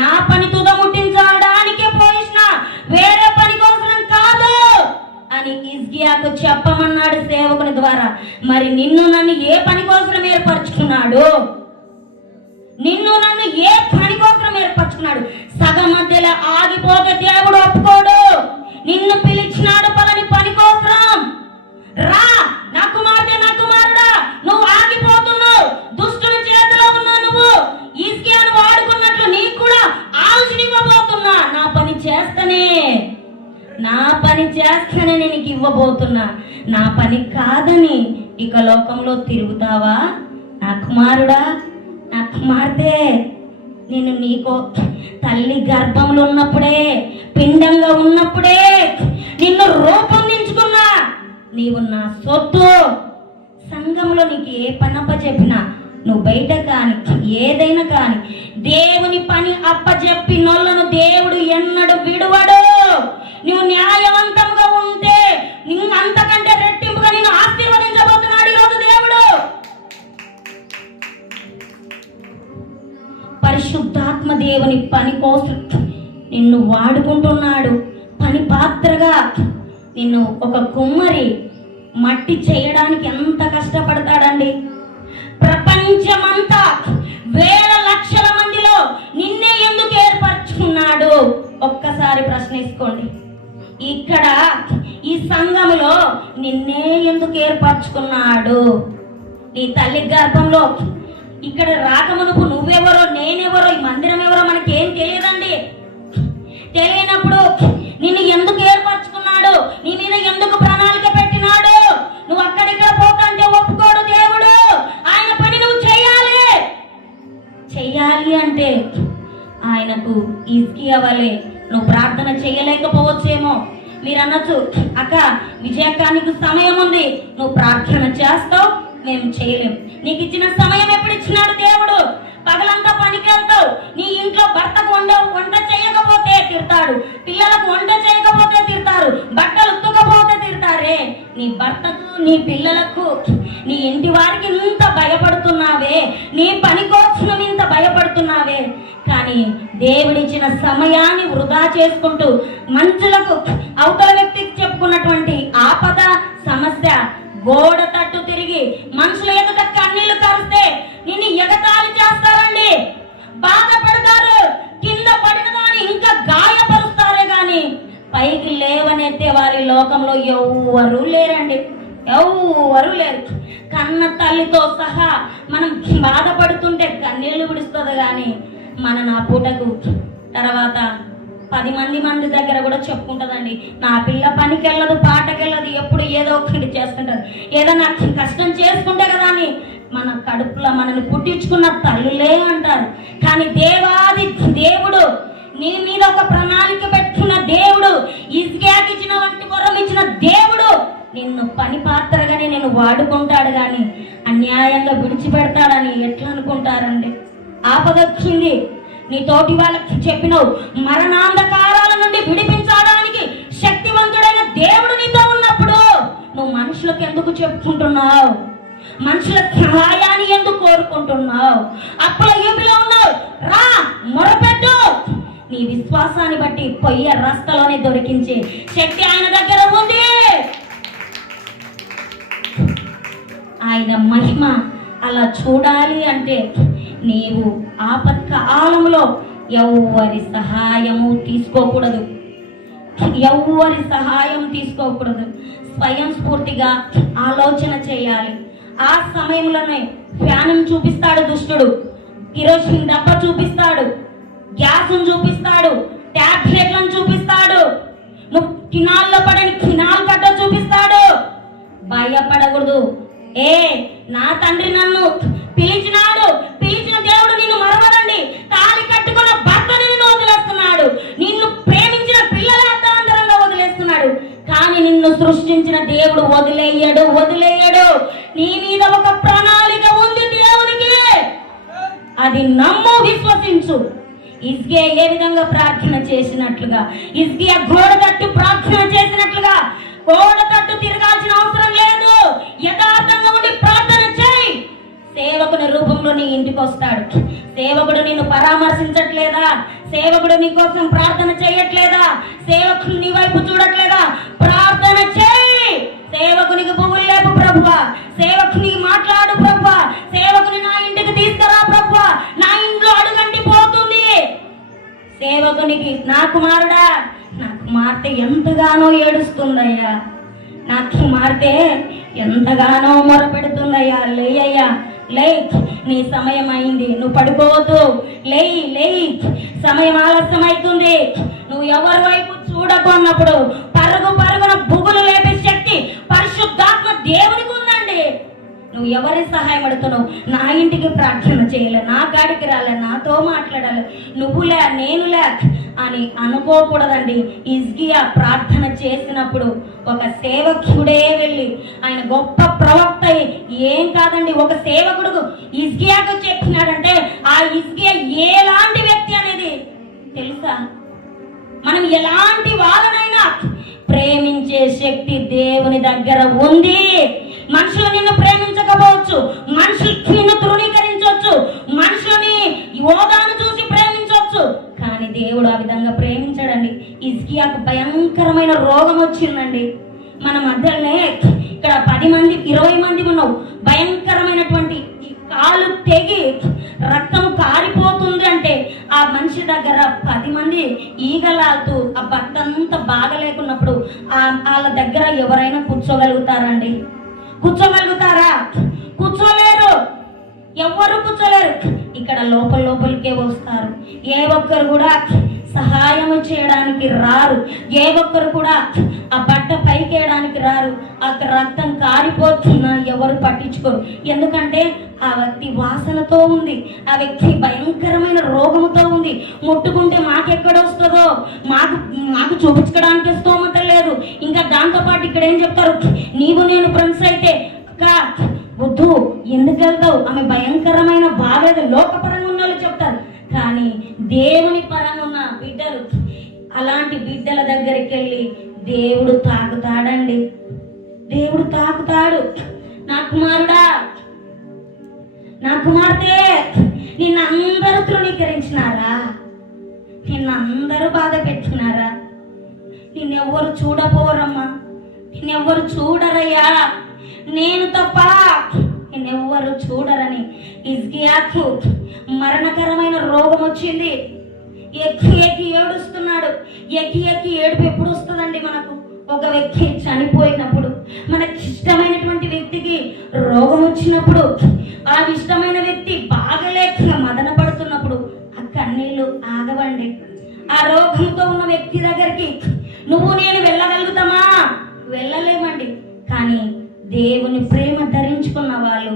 నా పని తుదముట్టించడానికే పోసిన, వేరే పని కోసం కాదు అని హిజ్కియాకు చెప్పమన్నాడు సేవకుని ద్వారా. మరి నిన్ను నన్ను ఏ పని కోసం ఏర్పరచుకున్నాడు? నిన్ను నన్ను ఏ పని కోసం ఏర్పరచుకున్నాడు? సగం మధ్యలో ఆగిపోతే దేవుడు ఒప్పుకోడు. నిన్ను పిలిచినాడు పలని పని కోసం. రా నా కుమార్తె, నా కుమారుడా, నువ్వు ఆగిపోతున్నావు, దుష్టుని చేతిలో ఉన్నావు. నువ్వు హిజ్కియాను వాడుకున్నట్లు నీకు కూడా ఆలోచనివ్వబోతున్నా. నా పని చేస్తేనే నేను నీకు ఇవ్వబోతున్నా. నా పని కాదని ఇక లోకంలో తిరుగుతావా? నా కుమారుడా, నా కుమార్తె, నేను నీకో తల్లి గర్భంలో ఉన్నప్పుడే, పిండంగా ఉన్నప్పుడే నిన్ను రూపొందించుకున్నా. నీవు నా సొత్తు. సంఘంలో నీకు ఏ పని అప్పచెప్పినా, నువ్వు బయట కానీ ఏదైనా కానీ దేవుని పని అప్పచెప్పి నొల్లను దేవుడు ఎన్నడు విడువడు. నువ్వు న్యాయవంతంగా ఉంటే అంతకంటే రెట్టింపుగా నిన్ను ఆశీర్వదించబోతున్నాడు ఈరోజు దేవుడు. పరిశుద్ధాత్మ దేవుని పని కోసం నిన్ను వాడుకుంటున్నాడు. పని పాత్రగా నిన్ను ఒక కుమ్మరి మట్టి చేయడానికి ఎంత కష్టపడతాడండి. ప్రపంచమంతా వేల లక్షల మందిలో నిన్నే ఎందుకు ఏర్పరచుకున్నాడు? ఒక్కసారి ప్రశ్నించుకోండి. ఇక్కడ ఈ సంఘములో నిన్నే ఎందుకు ఏర్పరచుకున్నాడు? నీ తల్లి గర్భంలో ఇక్కడ రాకమునుపు నువ్వెవరో నేనెవరో ఈ మందిరం ఎవరో మనకేం తెలియదండి. తెలియనప్పుడు నిన్ను ఎందుకు ఏర్పరచుకున్నాడు? నీ మీద ఎందుకు ప్రణాళిక పెట్టినాడు? నువ్వు అక్కడిక్కడ పోతాంటే ఒప్పుకోడు దేవుడు. ఆయన పని నువ్వు చెయ్యాలి అంటే ఆయనకు హిజ్కియా వలె నువ్వు ప్రార్థన చేయలేకపోవచ్చేమో, మీరు అనొచ్చు, అక్క విజయక్క నీకు సమయం ఉంది, నువ్వు ప్రార్థన చేస్తావు, మేము చేయలేం. నీకు ఇచ్చిన సమయం ఎప్పుడు ఇచ్చినాడు దేవుడు? పగలంతా పనికి వెళ్తావు, నీ ఇంట్లో భర్తకు వంట చేయకపోతే తిడతాడు, పిల్లలకు వంట చేయకపోతే తిడతారు, బట్టలు ఉత్తకపోతే తిడతారే. నీ భర్తకు, నీ పిల్లలకు, నీ ఇంటి వారికి ఇంత భయపడుతున్నావే, నీ పని కోసం ఇంత భయపడుతున్నావే. కానీ దేవుడిచ్చిన సమయాన్ని వృధా చేసుకుంటూ మనుషులకు, అవతల వ్యక్తికి చెప్పుకున్నటువంటి ఆపద సమస్య గోడ తట్టు తిరిగి మనుషుల ఎదుట కన్నీళ్లు కారిస్తే నిన్ను ఎగతాళి చేస్తారండి, బాధ పెడతారు, కింద పడిన దాన్ని ఇంకా గాయపరుస్తారే గాని పైకి లేవనెత్తే వారి లోకంలో ఎవ్వరూ లేరండి, ఎవ్వరూ లేరు. కన్న తల్లితో సహా మనం బాధపడుతుంటే కన్నీళ్లు విడుస్తుంది కానీ మన నా పూటకు తర్వాత 10 మంది దగ్గర కూడా చెప్పుకుంటుందండి, నా పిల్ల పనికి వెళ్ళదు, పాటకెళ్ళదు, ఎప్పుడు ఏదో ఒకటి చేస్తుంటారు. ఏదైనా కష్టం చేసుకుంటే కదా అని మన కడుపులో మనల్ని పుట్టించుకున్న తల్లులే అంటారు. కానీ దేవాది దేవుడు నీ మీద ఒక ప్రణాళిక పెట్టుకున్న దేవుడు, ఇస్కియాకి ఇచ్చిన వంటి వరం ఇచ్చిన దేవుడు నిన్ను పని పాత్రగానే నేను వాడుకుంటాడు కానీ అన్యాయంగా విడిచిపెడతాడని ఎట్లా అనుకుంటారండి? ఆపదొచ్చింది, నీ తోటి వాళ్ళకి చెప్పినావు, మరణాంధకారాల నుండి విడిపించడానికి శక్తివంతుడైన దేవుడు నీతో ఉన్నప్పుడు నువ్వు మనుషులకు ఎందుకు చెప్పుకుంటున్నావు? మనుషుల సహాయాన్ని ఎందుకు కోరుకుంటున్నావు? అప్పుల యూపిలో ఉన్నావు, రా మొరపెట్టు. నీ విశ్వాసాన్ని బట్టి పొయ్య రస్తలోనే దొరికించే శక్తి ఆయన దగ్గర ఉంది. ఆయన మహిమ అలా చూడాలి అంటే నీవు ఆపత్కాలంలో ఎవ్వరి సహాయము తీసుకోకూడదు, ఎవ్వరి సహాయం తీసుకోకూడదు. స్వయం స్ఫూర్తిగా ఆలోచన చేయాలి. ఆ సమయంలోనే ఫ్యాన్ చూపిస్తాడు దుష్టుడు, కిరోసిన్ డబ్బా చూపిస్తాడు, గ్యాస్ చూపిస్తాడు, టాబ్లెట్లను చూపిస్తాడు, నువ్వు కినాల్లో పడని కినాల్ కట్ట చూపిస్తాడు. భయపడకూడదు. నా తండ్రి నన్ను పిలిచినాడు, పిలిచిన దేవుడు నిన్ను మరవడండి. తాళి కట్టుకున్న భర్తని నిన్ను వదిలేస్తున్నాడు, నిన్ను ప్రేమించిన పిల్లల అర్థాంతరంగా వదిలేస్తున్నాడు. కానీ నిన్ను సృష్టించిన దేవుడు వదిలేయడు. నీ మీద ఒక ప్రణాళిక ఉంది దేవునికి, అది నమ్ము, విశ్వసించు. ఇస్కియా ఏ విధంగా ప్రార్థన చేసినట్లుగా, ఇస్కియా గోడ తట్టు ప్రార్థన చేసినట్లుగా గోడ తట్టు తిరగాల్సిన అవసరం లేదు. యథార్థంగా ఉండి ప్రార్థన చేయి. సేవకుని రూపంలో నీ ఇంటికి వస్తాడు. సేవకుడు నిన్ను పరామర్శించట్లేదా? సేవకుడు నీ కోసం ప్రార్థన చేయట్లేదా? సేవకుడు నీ వైపు చూడట్లేదా? ప్రార్థన చేయి. సేవకునికి పువ్వులు లేపు ప్రభువా, సేవకునికి మాట్లాడు ప్రభువా, సేవకుని నా ఇంటికి తీసుకురా ప్రభువా, నా ఇంట్లో అడుగంటి పోతుంది. సేవకునికి, నా కుమారుడా, నా కుమార్తె ఎంతగానో ఏడుస్తుందయ్యా, నా కుమార్తె ఎంతగానో మొరపెడుతుందయ్యా, లేయ్యా లే, నీ సమయం అయింది, నువ్వు పడుకోవద్దు, లేయి, సమయం ఆలస్యం అవుతుంది. నువ్వు ఎవరి వైపు చూడకు అన్నప్పుడు పరుగున బుగులు లేపే శక్తి పరిశుద్ధాత్మ దేవునికి ఉందండి. నువ్వు ఎవరి సహాయం అడుగుతున్నావు? నా ఇంటికి ప్రార్థన చేయలే, నా కాడికి రాలే, నాతో మాట్లాడాలి, నువ్వులే నేనులే అని అనుకోకూడదండి. ఇస్కియా ప్రార్థన చేసినప్పుడు ఒక సేవకుడే వెళ్ళి, ఆయన గొప్ప ప్రవక్త ఏం కాదండి, ఒక సేవకుడు ఇస్కియాకు చెప్పినాడంటే ఆ ఇస్కియా ఎలాంటి వ్యక్తి అనేది తెలుసా? మనం ఎలాంటి వాళ్ళనైనా ప్రేమించే శక్తి దేవుని దగ్గర ఉంది. మనుషులు నిన్ను ప్రేమించకపోవచ్చు, మనుషులు నిన్ను తృణీకరించవచ్చు, మనుషులని యోగాను చూసి ప్రేమించవచ్చు, కానీ దేవుడు ఆ విధంగా ప్రేమించాడండి. ఇస్కియాకు భయంకరమైన రోగం వచ్చిందండి. మన మధ్యలోనే ఇక్కడ 10 మంది 20 మంది ఉన్నావు, భయంకరమైనటువంటి కాలు తెగి రక్తం కారిపోతుంది అంటే ఆ మనిషి దగ్గర 10 మంది ఈగలాడుతూ ఆ బట్ట అంతా బాగలేకున్నప్పుడు వాళ్ళ దగ్గర ఎవరైనా కూర్చోగలుగుతారండి? కూర్చోగలుగుతారా? కూర్చోలేరు, ఎవ్వరు కూర్చోలేరు. ఇక్కడ లోపలికే వస్తారు. ఏ ఒక్కరు కూడా సహాయం చేయడానికి రారు. ఏ ఒక్కరు కూడా ఆ బట్ట పైకేయడానికి రారు. అక్కడ రక్తం కారిపోతున్నా ఎవరు పట్టించుకోరు. ఎందుకంటే ఆ వ్యక్తి వాసనతో ఉంది, ఆ వ్యక్తి భయంకరమైన రోగముతో ఉంది. ముట్టుకుంటే మాకెక్కడ వస్తుందో, మాకు చూపించుకోవడానికి స్తోమత లేదు. ఇంకా దాంతోపాటు ఇక్కడ ఏం చెప్తారు, నీవు నేను ఫ్రెండ్స్ అయితే అక్క వద్దు, ఎందుకు వెళ్తావు, ఆమె భయంకరమైన బాగలేదు, లోకపరంగా ఉన్న వాళ్ళు చెప్తారు. కానీ దేవుని పరంగా ఉన్న బిడ్డలు, అలాంటి బిడ్డల దగ్గరికి వెళ్ళి దేవుడు తాకుతాడండి. దేవుడు తాకుతాడు. నా కుమారుడా, నా కుమార్తె, నిన్నందరూ తృణీకరించినారా, నిన్నందరూ బాధ పెట్టినారా, నిన్నెవ్వరు చూడపోరమ్మా, నిన్నెవ్వరు చూడరయ్యా, నేను తప్ప నిన్నెవ్వరు చూడరని హిజ్కియాకు మరణకరమైన రోగం వచ్చింది. ఎక్కి ఎక్కి ఏడుస్తున్నాడు. ఎక్కి ఎక్కి ఏడుపు ఎప్పుడు వస్తుందండి మనకు? ఒక వ్యక్తి చనిపోయినప్పుడు, మనకి ఇష్టమైనటువంటి వ్యక్తికి రోగం వచ్చినప్పుడు, ఆ ఇష్టమైన వ్యక్తి బాగలేక మదన పడుతున్నప్పుడు ఆ కన్నీళ్లు ఆగవండి. ఆ రోగంతో ఉన్న వ్యక్తి దగ్గరికి నువ్వు నేను వెళ్ళగలుగుతామా? వెళ్ళలేమండి. కానీ దేవుని ప్రేమ ధరించుకున్న వాళ్ళు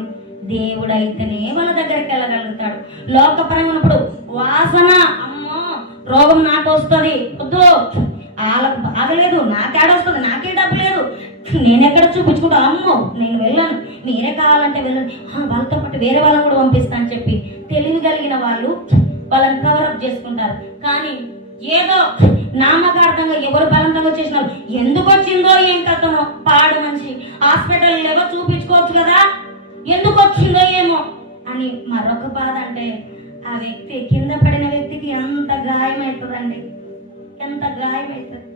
దేవుడైతేనే వాళ్ళ దగ్గరికి వెళ్ళగలుగుతాడు. లోకపరంగా ఉన్నప్పుడు వాసన, అమ్మో రోగం నాకు వస్తుంది, వద్దు వాళ్ళకు బాగలేదు, నాకేడొస్తుంది, నాకే డబ్బు లేదు, నేనెక్కడ చూపించుకుంటా, అమ్మో నేను వెళ్ళను, మీరే కావాలంటే వెళ్ళండి, వాళ్ళతో పాటు వేరే వాళ్ళని కూడా పంపిస్తా అని చెప్పి తెలివి కలిగిన వాళ్ళు వాళ్ళని కవరప్ చేసుకుంటారు. కానీ ఏదో నామకార్థంగా ఎవరు బలవంతంగా చేసినారు, ఎందుకు వచ్చిందో ఏం కథనో, పాడు మనిషి హాస్పిటల్ లేవో చూపించుకోవచ్చు కదా, ఎందుకు వచ్చిందో ఏమో అని మరొక బాధ. అంటే ఆ వ్యక్తి కింద పడిన వ్యక్తికి ఎంత గాయమవుతుందండి, ఎంత గాయమవుతుంది.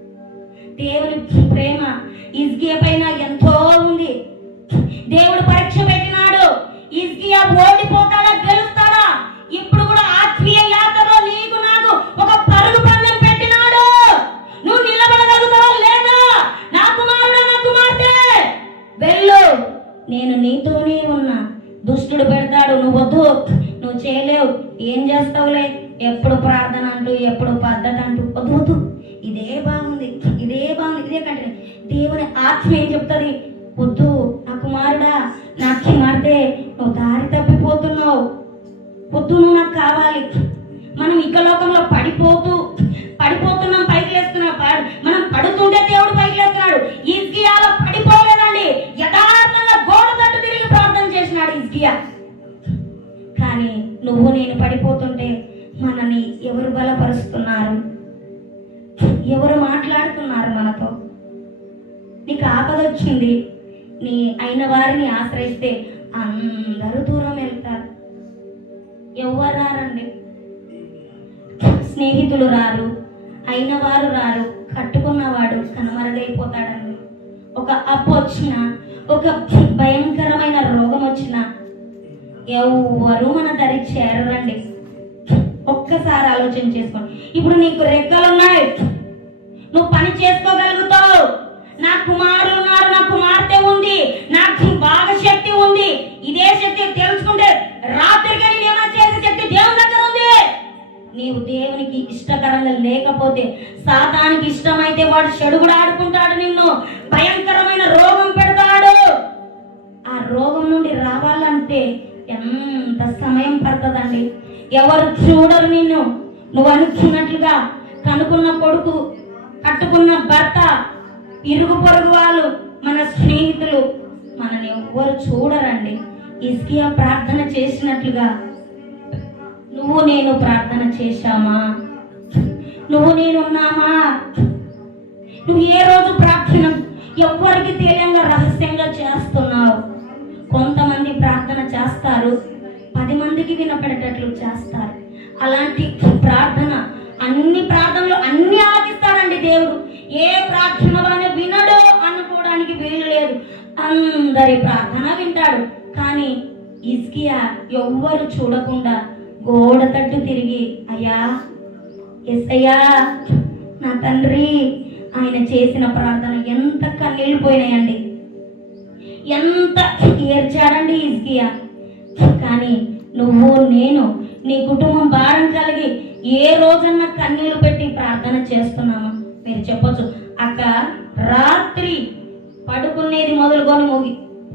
దేవుని ప్రేమ హిజ్కియా పైన ఎంతో ఉంది. దేవుడు పరీక్ష పెట్టినాడు. హిజ్కియా ఓడిపోతాడా గెలుస్తాడా? ఇప్పుడు కూడా ఆత్మీయ యాత్రలో నీకు నాకు ఒక పరుగు పందెం పెట్టినాడు. నువ్వు నిలబడగలుగుతావా లేదా? నా కుమారుడు, నా కుమార్తె, వెళ్ళు, నేను నీతోనే ఉన్నా. దుష్టుడు పెడతాడు, నువ్వు వద్దు, నువ్వు చేయలేవు, ఏం చేస్తావులే, ఎప్పుడు ప్రార్థన అంటూ, ఎప్పుడు పద్ధతి అంటూ, వద్దు వద్దు, ఇదే బాగుంది, ఇదే బాగుంది, ఇదే కంటే దేవుని ఆత్మ ఏం చెప్తుంది, వద్దు నా కుమారుడా, నా కుమార్తె, నువ్వు దారి తప్పిపోతున్నావు, వద్దు, నువ్వు నాకు కావాలి. మనం ఇక లోకంలో పడిపోతున్నాం, పైకి లేస్తున్నాం. మనం పడుతుంటే దేవుడు పైకి లేస్తున్నాడు. హిజ్కియాలో పడిపోలేదండి, యథార్థంగా గోడ తట్టు తిరిగి ప్రార్థన చేసినాడు హిజ్కియా. కానీ నువ్వు నేను పడిపోతుంటే మనని ఎవరు బలపరుస్తున్నారు, ఎవరు మాట్లాడుతున్నారు మనతో? నీకు ఆపద వచ్చింది, నీ అయిన వారిని ఆశ్రయిస్తే అందరూ దూరం వెళ్తారు. ఎవరు రారండి, స్నేహితులు రారు, అయిన వారు రారు, కట్టుకున్నవాడు కనుమరుగైపోతాడండి. ఒక అప్పు వచ్చిన, ఒక భయంకరమైన రోగం వచ్చిన ఎవరు మన దరి చేరరండి. ఒక్కసారి ఆలోచన చేసుకోండి. ఇప్పుడు నీకు రెక్కలున్నాయి, నువ్వు పని చేసుకోగలుగుతావు, నా కుమారులు ఉన్నారు, నా కుమార్తె ఉంది, నాకు బాగా శక్తి ఉంది. ఇదే శక్తి తెలుసుకుంటే రాత్రిగా నేను ఏమైనా చేసే శక్తి దేవుని దగ్గర ఉంది. నీవు దేవునికి ఇష్టకరంగా లేకపోతే, సాతానికి ఇష్టమైతే వాడు చెడుగుడు ఆడుకుంటాడు, నిన్ను భయంకరమైన రోగం పెడతాడు. ఆ రోగం నుండి రావాలంటే ఎంత సమయం పడుతుందండి. ఎవరు చూడరు నిన్ను. నువ్వు అనుకున్నట్లుగా కనుకున్న కొడుకు, కట్టుకున్న భర్త, ఇరుగు పొరుగు వాళ్ళు, మన స్నేహితులు మనని ఎవ్వరు చూడరండి. హిజ్కియా ప్రార్థన చేసినట్లుగా నువ్వు నేను ప్రార్థన చేశామా? నువ్వు నేను ఉన్నామా? నువ్వు ఏ రోజు ప్రార్థన ఎవ్వరికి తెలియంగా రహస్యంగా చేస్తున్నావు? కొంతమంది ప్రార్థన చేస్తారు, 10 మందికి వినపడేటట్లు చేస్తారు. అలాంటి ప్రార్థన, అన్ని ప్రార్థనలు అన్ని ఆలకిస్తాడండి దేవుడు. ఏ ప్రార్థనలోనే వినడు అనుకోవడానికి వీలు లేదు, అందరి ప్రార్థన వింటాడు. కానీ హిజ్కియా ఎవ్వరు చూడకుండా గోడ తట్టు తిరిగి, అయ్యా, యేసయ్యా, నా తండ్రి, ఆయన చేసిన ప్రార్థన ఎంత కన్నీళ్ళు పోయినాయండి, ఎంత ఏడ్చాడండి హిజ్కియా. కానీ నువ్వు నేను, నీ కుటుంబం భారం కలిగి ఏ రోజన్నా కన్నీళ్లు పెట్టి ప్రార్థన చేస్తున్నామా? మీరు చెప్పొచ్చు, అక్క రాత్రి పడుకునేది మొదలుకొని ముగి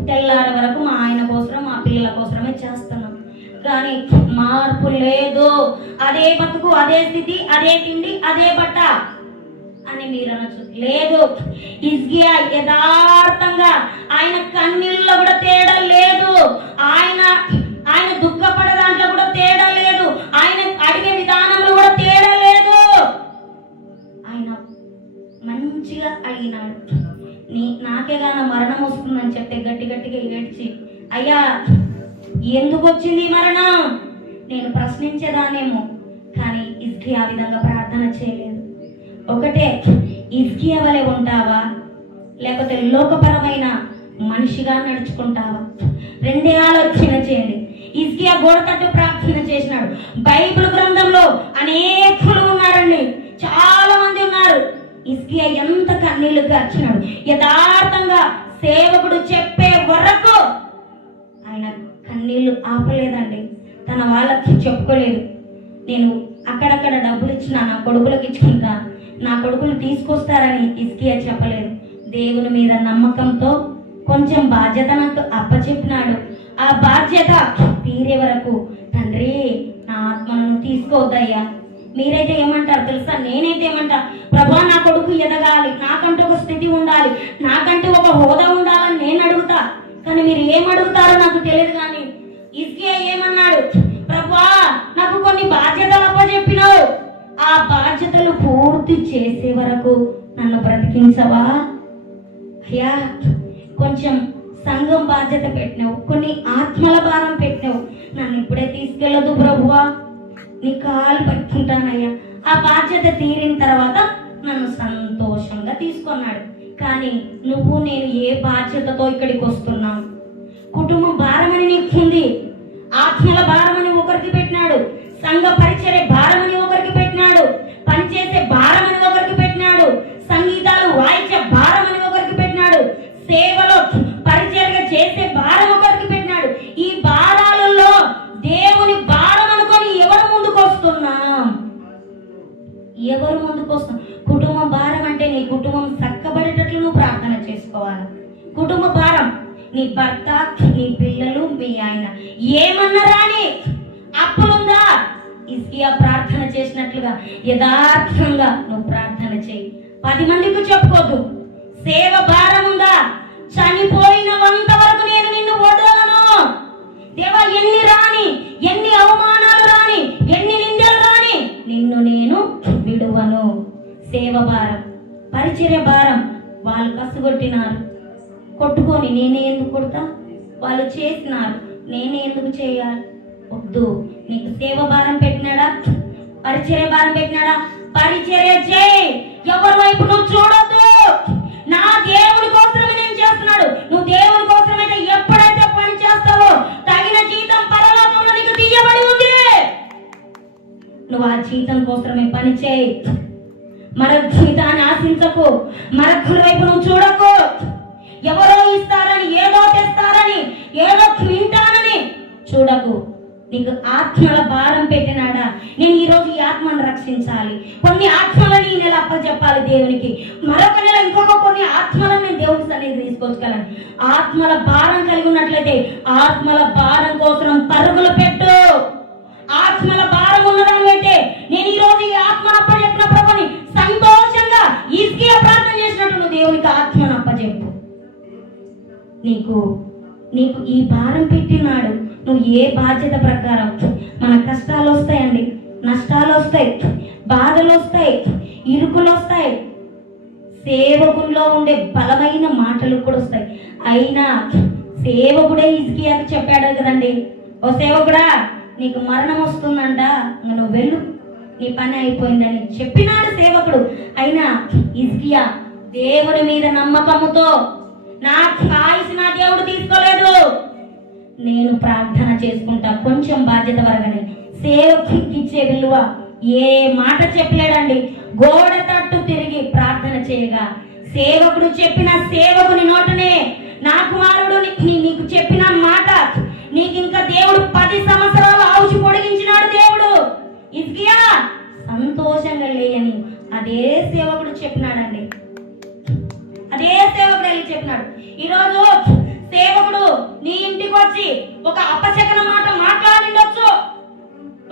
తెల్లార వరకు మా ఆయన కోసం మా పిల్లల కోసమే చేస్తున్నాం, కానీ మార్పు లేదు. అదే బతుకు, అదే స్థితి, అదే తిండి, అదే బట్ట అని మీరు అనొచ్చు. లేదు, హిజ్కియా యథార్థంగా ఆయన కన్నీళ్ళలో కూడా తేడా లేదు, ఆయన దుఃఖపడే దాంట్లో కూడా తేడా లేదు, ఆయన అడిగే విధానంలో కూడా తేడా లేదు. ఆయన మంచిగా అడిగినాడు. నాకేగాన మరణం వస్తుందని చెప్తే గట్టి గట్టిగా ఏడ్చి, అయ్యా ఎందుకు వచ్చింది మరణం నేను ప్రశ్నించేదానేమో, కానీ హిజ్కియా ఆ విధంగా ప్రార్థన చేయలేదు. ఒకటే, హిజ్కియా వలె ఉంటావా లేకపోతే లోకపరమైన మనిషిగా నడుచుకుంటావా? రెండే ఆలోచన చేయండి. హిజ్కియా గోడ తట్టు ప్రార్థన చేసినాడు. బైబిల్ గ్రంథంలో అనేకులు ఉన్నారండి, చాలా మంది ఉన్నారు. హిజ్కియా ఎంత కన్నీళ్లు కార్చినాడు. యథార్థంగా సేవకుడు చెప్పే వరకు ఆయన కన్నీళ్లు ఆపలేదండి. తన వాళ్ళకి చెప్పుకోలేదు, నేను అక్కడక్కడ డబ్బులు ఇచ్చినా నా కొడుకులకు ఇచ్చుకుంటా, నా కొడుకులు తీసుకొస్తారని హిజ్కియా చెప్పలేదు. దేవుని మీద నమ్మకంతో కొంచెం బాధ్యత నాకు అప్పచెప్పినాడు. ఆ బాధ్యత తీరే వరకు, తండ్రి నా ఆత్మను తీసుకోవద్దయ్యా. మీరైతే ఏమంటారు తెలుసా? నేనైతే ఏమంటా, ప్రభా నా కొడుకు ఎదగాలి, నాకంటూ ఒక స్థితి ఉండాలి, నాకంటూ ఒక హోదా ఉండాలని నేను అడుగుతా. కానీ మీరు ఏమడుగుతారో నాకు తెలియదు. కానీ హిజ్కియా ఏమన్నాడు? ప్రభా నాకు కొన్ని బాధ్యతలు అప్పచెప్పినావు, ఆ బాధ్యతలు పూర్తి చేసే వరకు నన్ను బ్రతికించవా అయ్యా? కొంచెం సంఘం బాధ్యత పెట్టినావు, కొన్ని ఆత్మల భారం పెట్టినావు, నన్ను ఇప్పుడే తీసుకెళ్ళదు ప్రభువా, నీ కాలు పట్టుకుంటానయ్యా. ఆ బాధ్యత తీరిన తర్వాత నన్ను సంతోషంగా తీసుకున్నాడు. కానీ నువ్వు నేను ఏ బాధ్యతతో ఇక్కడికి వస్తున్నావు? కుటుంబ భారమని నీకు ఉంది, ఆత్మల భారమని ఒకరికి పెట్టినాడు, సంఘ పరిచర్య భారమని ఒకరికి పెట్టినాడు, పనిచేసే భారమని ఒకరికి పెట్టినాడు, సంగీతాలు వాయించే భారమని ఒకరికి పెట్టినాడు, సేవలో పరిచర్య చేసే భారం ఒకరికి పెట్టినాడు. ఈ భారాలలో దేవుని భారం అనుకొని ఎవరు ముందుకు వస్తున్నాం? ఎవరు ముందుకు వస్తున్నాం? కుటుంబ భారం అంటే నీ కుటుంబం చక్కబడేటట్లు నువ్వు ప్రార్థన చేసుకోవాలి. కుటుంబ భారం, నీ భర్త, నీ పిల్లలు, మీ ఆయన ఏమన్నారా అని అప్పులుందా? హిజ్కియా ప్రార్థన చేసినట్లుగా యథార్థంగా నువ్వు ప్రార్థన చేయి. 10 మందికి చెప్పుకోద్దు. సేవ భారం ఉందా? చనిపోయినంత వరకు నేను నిన్ను వదలను దేవా. ఎన్ని రాని, ఎన్ని అవమానాలు రాని, ఎన్ని నిందలు రాని, నిన్ను నేను విడువను. సేవ భారం, పరిచర్య భారం. వాళ్ళు కసుగొట్టినారు, కొట్టుకొని నేనే ఎందుకు కొడతా? వాళ్ళు చేసినారు, నేనే ఎందుకు చేయాలి? వద్దు. నీకు సేవ భారం పెట్టినాడా? పరిచర్య భారం పెట్టినాడా? పరిచర్య చేయి. ఎవరి వైపు నువ్వు చూడొద్దు. నా దేవుడి కోసమే నేను చేస్తున్నాడు. నువ్వు దేవుడి కోసమైతే ఎప్పుడైతే పని చేస్తావో తగిన జీతం పరలోకంలో నీకు తీయబడి ఉంది. నువ్వు ఆ జీతం కోసమే పని చేయి. మరొక జీతాన్ని ఆశించకు, మరొకరి వైపు నువ్వు చూడకు. ఎవరో ఇస్తారని, ఏదో తెస్తారని, ఏదో వింటానని చూడకు. నీకు ఆత్మల భారం పెట్టినాడా? నేను ఈరోజు ఈ ఆత్మను రక్షించాలి, కొన్ని ఆత్మలను ఈ నెల అప్పచెప్పాలి దేవునికి, మరొక నెల ఇంకొక కొన్ని ఆత్మలను నేను దేవుని సన్నిధికి తీసుకొచ్చుకోగలను. ఆత్మల భారం కలిగి ఉన్నట్లయితే ఆత్మల భారం కోసం పరుగులు పెట్టు. ఆత్మల భారం ఉన్నదాన్ని అయితే నేను ఈరోజు ఈ ఆత్మను అప్పచెప్పిన ప్రభుని సంతోషంగా హిజ్కియా ప్రార్థన చేసినట్టు నువ్వు దేవునికి ఆత్మను అప్పచెప్పు. నీకు ఈ భారం పెట్టినాడు. నువ్వు ఏ బాధ్యత ప్రకారం. మన కష్టాలు వస్తాయండి, నష్టాలు వస్తాయి, బాధలు వస్తాయి, ఇరుకులు వస్తాయి, సేవకుల్లో ఉండే బలమైన మాటలు కూడా వస్తాయి. అయినా సేవకుడే హిజ్కియాకు చెప్పాడు కదండి, ఓ సేవకుడా నీకు మరణం వస్తుందంట, నువ్వు వెళ్ళు, నీ పని అయిపోయిందని చెప్పినాడు సేవకుడు. అయినా హిజ్కియా దేవుని మీద నమ్మకముతో, నా ఆయుష్ నా దేవుడు తీసుకోలేదు, నేను ప్రార్థన చేసుకుంటా, కొంచెం బాధ్యత వరగనే. సేవకుడికి ఇచ్చే విలువ ఏ మాట చెప్పలేడండి. గోడ తట్టు తిరిగి ప్రార్థన చేయగా సేవకుడు చెప్పిన సేవకుని నోటనే, నా కుమారుడు నీకు చెప్పిన మాట, నీకు ఇంకా దేవుడు 10 సంవత్సరాలు ఆయుష్ పొడిగించినాడు దేవుడు. హిజ్కియా సంతోషంగా లేయని అదే సేవకుడు చెప్పినాడండి. అదే సేవకుడు వెళ్ళి చెప్పినాడు. ఈరోజు సేవకుడు నీ ఇంటికి వచ్చి ఒక అపశకన మాట మాట్లాడిండొచ్చు,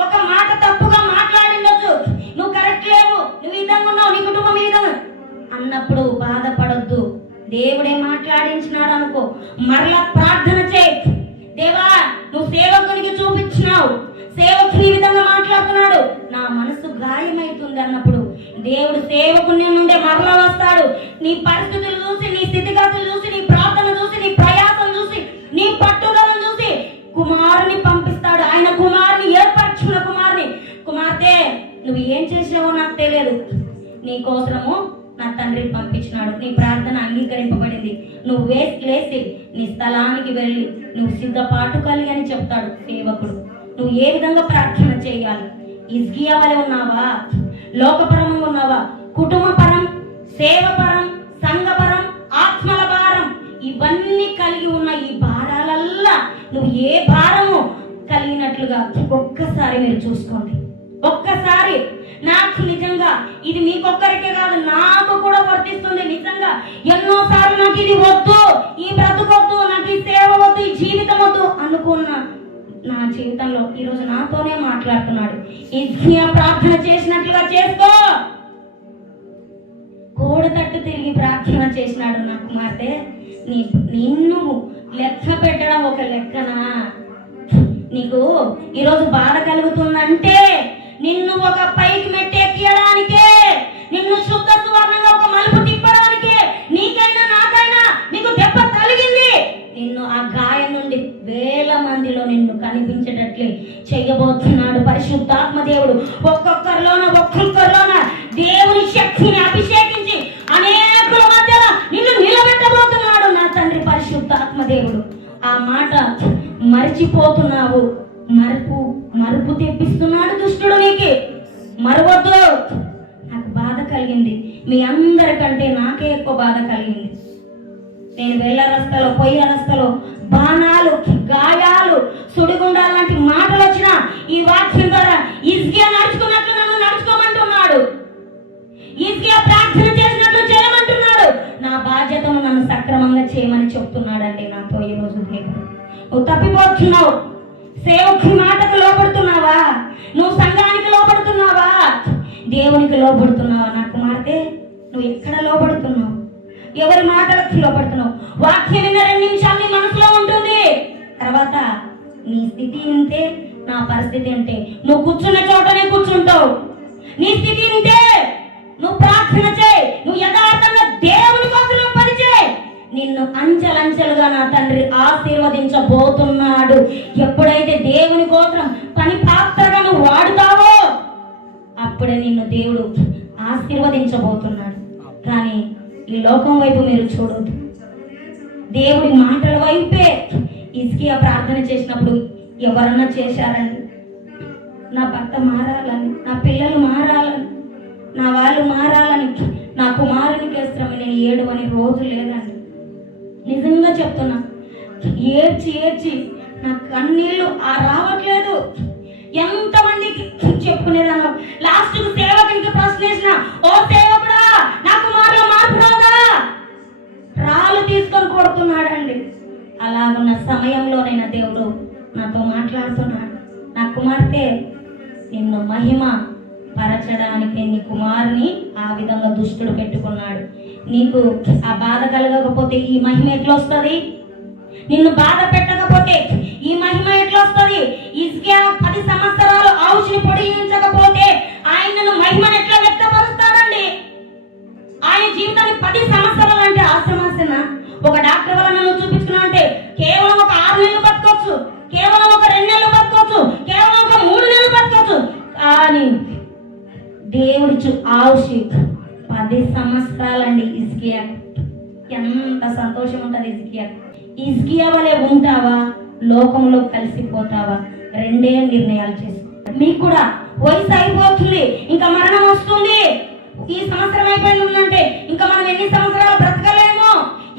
ఒక మాట తప్పుగా మాట్లాడిండొచ్చు, నువ్వు కరెక్ట్ లేవు, నువ్వు ఈ విధంగా ఉన్నావు, నీ కుటుంబం ఈ విధంగా అన్నప్పుడు బాధపడొద్దు. దేవుడే మాట్లాడించినాడు అనుకో, మరలా ప్రార్థన చేయి. దేవా, నువ్వు సేవకునికి చూపించినావు, సేవకుని ఈ విధంగా మాట్లాడుతున్నాడు, నా మనసు గాయమైతుంది అన్నప్పుడు దేవుడు సేవకుని నుండే మరలా వస్తాడు. నీ పరిస్థితులు చూసి, నీ స్థితిగతులు చూసి, నీ ప్రార్థన చూసి, నీ ప్రయాసం చూసి, నీ పట్టుదలను చూసి కుమారుని పంపిస్తాడు. ఆయన కుమారుని ఏర్పరచుకున్న కుమార్తె, నువ్వు ఏం చేసావో నాకు తెలియదు, నీ కోసము నా తండ్రి పంపించినాడు, నీ ప్రార్థన అంగీకరింపబడింది, నువ్వు లేచి నీ స్థలానికి వెళ్ళి నువ్వు సిద్ధపాటు కలిగి అని చెప్తాడు సేవకుడు. నువ్వు ఏ విధంగా ప్రార్థన చేయాలి? హిజ్కియా వలె ఉన్నావా? లోకపరంగా ఉన్నావా? కుటుంబపరం, సేవపరం, సంఘపరం, ఆత్మల భారం, ఇవన్నీ కలిగి ఉన్న ఈ భారాలల్లా నువ్వు ఏ భారము కలిగినట్లుగా ఒక్కసారి మీరు చూసుకోండి. ఒక్కసారి నాకు నిజంగా ఇది మీకొక్కరికే కాదు, నాకు కూడా వర్తిస్తుంది. నిజంగా ఎన్నోసార్లు నాకు ఇది వద్దు, ఈ బ్రతుకొద్దు, నాకు ఈ సేవ వద్దు, ఈ జీవితం వద్దు అనుకున్నా నా జీవితంలో ఈరోజు నాతోనే మాట్లాడుతున్నాడు. హిజ్కియా ప్రార్థన చేసినట్లుగా చేసుకో. కోడ తట్టు తిరిగి ప్రార్థన చేసినాడు నా కుమార్తె. నిన్ను లెక్క పెట్టడం ఒక లెక్కనా? నీకు ఈరోజు బాధ కలుగుతుందంటే నిన్ను ఒక పైకి మెట్టెక్కడానికే, నిన్ను శుద్ధ సువర్ణంగా ఒక మలుపు తిప్పడానికే, నీకైనా నాకైనా నీకు దెబ్బ కలిగింది. నిన్ను ఆ గాయం నుండి వేల మందిలో నిన్ను కనిపించేటట్లే చెయ్యబోతున్నాడు పరిశుద్ధాత్మ దేవుడు. ఒక్కొక్కరిలోన దేవుని శక్తిని అభిషేకించి అనేకుల మధ్యలో నిన్ను నిలబెట్టబోతున్నాడు నా తండ్రి పరిశుద్ధాత్మ దేవుడు. ఆ మాట మర్చిపోతున్నావు, మరుపు తెప్పిస్తున్నాడు దుష్టుడు. నీకు మరవద్దు. నాకు బాధ కలిగింది, మీ అందరికంటే నాకే ఎక్కువ బాధ కలిగింది. నేను వెళ్ళ రస్తలో, పొయ్య రస్తలో బాణాలు, గాయాలు, సుడిగుండాలు లాంటి మాటలు వచ్చిన ఈ వాక్యం ద్వారా హిజ్కియా నడుచుకున్నట్లు నన్ను నడుచుకోమంటున్నాడు, హిజ్కియా ప్రార్థన చేసినట్లు చేయమంటున్నాడు. నా బాధ్యతను నన్ను సక్రమంగా చేయమని చెప్తున్నాడండి నాతో ఈరోజు దేవుడు. నువ్వు తప్పిపోతున్నావు. సేవకుని మాటకు లోపడుతున్నావా? నువ్వు సంఘానికి లోపడుతున్నావా? దేవునికి లోపడుతున్నావా? నా కుమార్తె, నువ్వు ఎక్కడ లోపడుతున్నావు? ఎవరి మాటలకు లోపడుతున్నావు? వాక్యం విన్న 2 నిమిషాలు నీ మనసులో ఉంటుంది, తర్వాత నీ స్థితి ఇంతే, నా పరిస్థితి ఇంతే. నువ్వు కూర్చున్న చోటనే కూర్చుంటావు. నీ స్థితి ఇంతే. నువ్వు ప్రార్థన చేయి, నువ్వు యథార్థంగా దేవుని కోసం పనిచేయి. నిన్ను అంచెలంచెలుగా నా తండ్రి ఆశీర్వదించబోతున్నాడు. ఎప్పుడైతే దేవుని కోసం పని పాత్రగా నువ్వు వాడుతావో అప్పుడే నిన్ను దేవుడు ఆశీర్వదించబోతున్నాడు. కానీ ఈ లోకం వైపు మీరు చూడొద్దు, దేవుడి మాటల వైపే. హిజ్కియా ప్రార్థన చేసినప్పుడు ఎవరన్నా చేశారని, నా భర్త మారాలని, నా పిల్లలు మారాలని, నా వాళ్ళు మారాలని, నా కుమారునికి ఇష్టమని నేను ఏడవని రోజు లేదండి. నిజంగా చెప్తున్నా, ఏడ్చి నా కన్నీళ్ళు రావట్లేదు. ఎంతమందికి చెప్పుకునేదాను. లాస్ట్ సేవకునికి ప్రశ్న వేసిన, ఓ సేవకుడా, నా కుమారులో మార్పు రాదా? రాళ్ళు తీసుకొని కొడుతున్నాడండి. అలాగున్న సమయంలోనైనా దేవుడు నాతో మాట్లాడుతున్నాడు. నా కుమార్తె, నిన్ను మహిమ పరచడానికి నీ కుమారుని ఆ విధంగా దుష్టుడు పెట్టుకున్నాడు. నీకు ఆ బాధ కలగకపోతే ఈ మహిమ ఎట్లా వస్తుంది? నిన్ను బాధ పెట్టకపోతే ఈ మహిమ ఎట్లా వస్తుంది? హిజ్కియా 10 సంవత్సరాలు ఆవుని పొడిగించకపోతే ఆయనను మహిమను ఎట్లా వ్యక్తపరుస్తాడండి? ఆయన జీవితానికి 10 సంవత్సరాలు అంటే ఆశ్రమాసన. ఒక డాక్టర్ వల్ల నన్ను చూపించుకున్నా అంటే కేవలం ఒక 6 నెలలు బతకొచ్చు, కేవలం ఒక 2 నెలలు బతకొచ్చు, కేవలం ఒక 3 నెలలు బతకొచ్చు. కానీ దేవుడి ఆవుషి 10 సంవత్సరాలండి. హిజ్కియా ఎంత సంతోషం ఉంటుంది. హిజ్కియా వలె ఉంటావా, లోకంలో కలిసిపోతావా? 2 నిర్ణయాలు చేసుకో. మీకు కూడా వయసు అయిపోతుంది, ఇంకా మరణం వస్తుంది. ఈ సంవత్సరం అయిపోయిందంటే ఇంకా మనం ఎన్ని సంవత్సరాలు బ్రతకలేమో.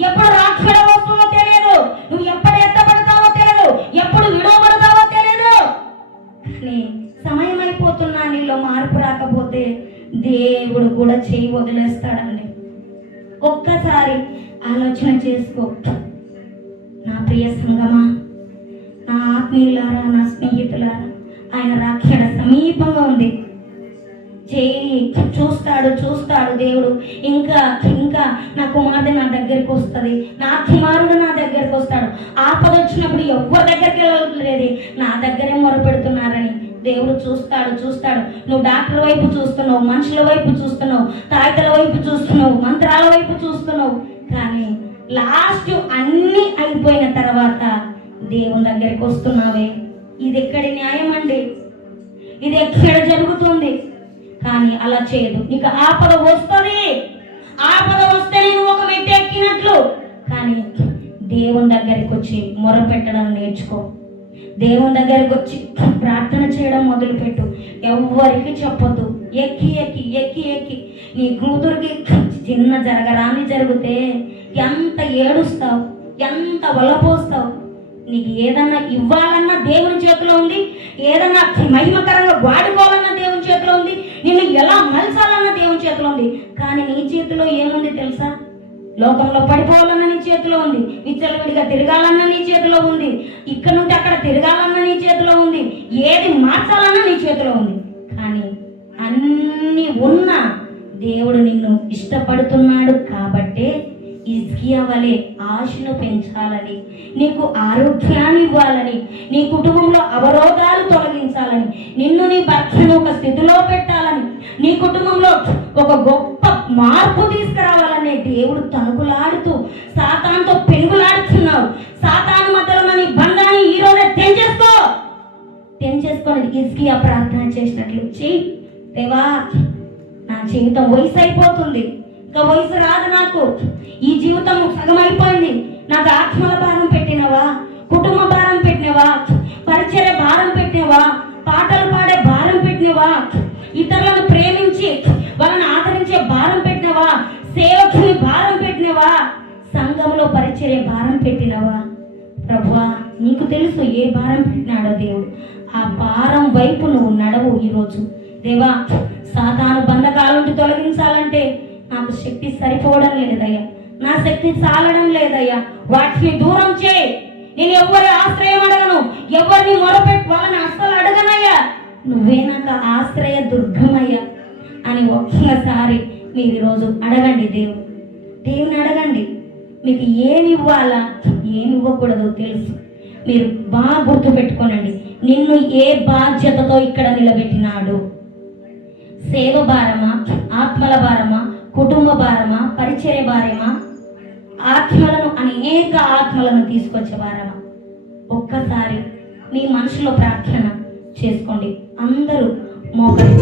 ఎప్పుడు రాక్షడ వస్తుందో తెలియదు, నువ్వు ఎప్పుడు ఎత్తపడతావో తెలియదు, ఎప్పుడు విడవబడతావో తెలియదు. కానీ సమయం అయిపోతున్నా, నీ దేవుడు కూడా చేయి వదిలేస్తాడండి. ఒక్కసారి ఆలోచన చేసుకో. నా ప్రియ సంగమా, నా ఆత్మీయులారా, నా స్నేహితులారా, ఆయన రక్షణ సమీపంగా ఉంది. చేయి చూస్తాడు దేవుడు. ఇంకా ఇంకా నా కుమార్తె నా దగ్గరికి వస్తుంది, నా కుమారుడు నా దగ్గరికి వస్తాడు. ఆపద వచ్చినప్పుడు ఎవరి దగ్గరికి వెళ్ళలేదు, నా దగ్గరే మొరపెడుతున్నారని దేవుడు చూస్తాడు. నువ్వు డాక్టర్ వైపు చూస్తున్నావు, మనుషుల వైపు చూస్తున్నావు, తాయితల వైపు చూస్తున్నావు, మంత్రాల వైపు చూస్తున్నావు. కానీ లాస్ట్ అన్నీ అయిపోయిన తర్వాత దేవుని దగ్గరికి వస్తున్నావే. ఇది ఎక్కడి న్యాయం అండి? ఇది ఎక్కడ జరుగుతుంది? కానీ అలా చేయదు. నీకు ఆపద వస్తుంది, ఆపద వస్తే నువ్వు ఒక మెట్టు ఎక్కినట్లు. కానీ దేవుని దగ్గరికి వచ్చి మొరపెట్టడం నేర్చుకో. దేవుని దగ్గరికి వచ్చి ప్రార్థన చేయడం మొదలుపెట్టు. ఎవరికి చెప్పొద్దు. ఎక్కి ఎక్కి ఎక్కి ఎక్కి నీ కూతురికి చిన్న జరగరాని జరిగితే ఎంత ఏడుస్తావు, ఎంత వలపోస్తావు. నీకు ఏదన్నా ఇవ్వాలన్నా దేవుని చేతిలో ఉంది, ఏదన్నా మహిమకరంగా వాడుకోవాలన్నా దేవుని చేతిలో ఉంది, నిన్ను ఎలా మలసాలన్నా దేవుని చేతిలో ఉంది. కానీ నీ చేతిలో ఏముంది తెలుసా? లోకంలో పడిపోవాలన్నా నీ చేతిలో ఉంది, విచ్చలవిడిగా తిరగాలన్నా నీ చేతిలో ఉంది, ఇక్కడ నుండి అక్కడ తిరగాలన్నా నీ చేతిలో ఉంది, ఏది మార్చాలన్నా నీ చేతిలో ఉంది. కానీ అన్నీ ఉన్నా దేవుడు నిన్ను ఇష్టపడుతున్నాడు కాబట్టే హిజ్కియా వలె ఆశను పెంచాలని, నీకు ఆరోగ్యాన్ని ఇవ్వాలని, నీ కుటుంబంలో అవరోధాలు తొలగించాలని, నిన్ను నీ భర్తను ఒక స్థితిలో పెట్టాలని, నీ కుటుంబంలో ఒక గొప్ప మార్పు తీసుకురావాలనే దేవుడు తణుకులాడుతూ సాతానుతో పెనుగులాడుతున్నావు. సాతాను మధ్యలో నీ బంధాన్ని ఈ రోజే తెంచేసుకొని హిజ్కియా ప్రార్థన చేసినట్లు చెయ్యి. దేవా, నా జీవితం వయసు అయిపోతుంది, ఇంకా వయసు రాదు నాకు, ఈ జీవితం సగం అయిపోయింది. నాకు ఆత్మల భారం పెట్టినవా, కుటుంబ భారం పెట్టినవా, పరిచర్య భారం పెట్టినవా, పాటలు పాడే భారం పెట్టినవా, ఇతరులను ప్రేమించి వాళ్ళని ఆదరించే భారం పెట్టినవా, సేవకుని భారం పెట్టినవా, సంఘంలో పరిచర్య భారం పెట్టినవా? ప్రభువా, నీకు తెలుసు ఏ భారం పెట్టినాడో దేవుడు. ఆ భారం వైపు నువ్వు నడవు ఈరోజు. దేవా, సాతాను బంధకాల నుండి తొలగించాలంటే నాకు శక్తి సరిపోవడం లేదయ్యా, నా శక్తి చాలడం లేదయ్యా, వాటిని దూరం చేయి. నేను ఎవరి ఆశ్రయం అడగను, ఎవరిని మొరపెట్టు వాళ్ళని అస్సలు అడగనయ్యా, నువ్వే నాకు ఆశ్రయ దుర్గమయ్యా అని ఒక్కసారి మీరు ఈరోజు అడగండి. దేవుని అడగండి. మీకు ఏమి ఇవ్వాలా, ఏమి ఇవ్వకూడదో తెలుసు. మీరు బాగా గుర్తు పెట్టుకోనండి, నిన్ను ఏ బాధ్యతతో ఇక్కడ నిలబెట్టినాడు. సేవ భారమా, ఆత్మల భారమా, కుటుంబ భారమా, పరిచర్య భారమా, ఆత్మలను అనేక ఆత్మలను తీసుకొచ్చే భారమా? ఒక్కసారి మీ మనసులో ప్రార్థన చేసుకోండి. అందరూ మోకరి